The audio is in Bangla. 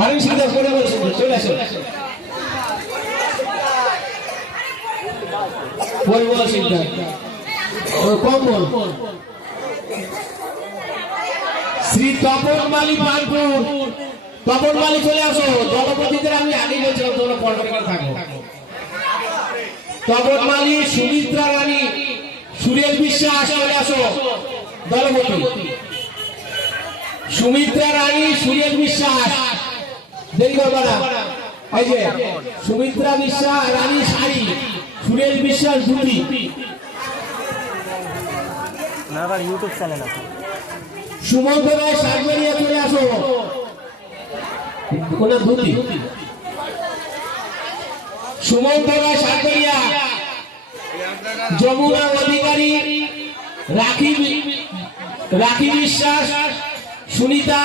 অনেক সিদ্ধান্ত করে বলছেন, চলে আসো। পরিমল সিদ্ধান্ত কম্বল শ্রী তপন মালী পানপুর। তপন মালী চলে আসো। দলপতিদের আমি আগেই বলছিলাম তোমরা পরপর থাকো। তপন মালী, সুমিত্রা রানী, সুরেশ বিশ্বাস চলে আসো। দলপতি সুমিত্রা রানী, সুরেশ বিশ্বাস, দেরি করবা না। এই যে সুমিত্রা বিশ্বাস রানী শাড়ি, সুরেশ বিশ্বাস ধুতি। ইউটিউব চ্যানেল আছে। সুমন্ত রায় সাগরিয়া চলে আসো। ওনার ধুতি। সুমন্ত রায় সাগরিয়া, যমুনা অধিকারী, রাখি বিশ্বাস, সুনিতা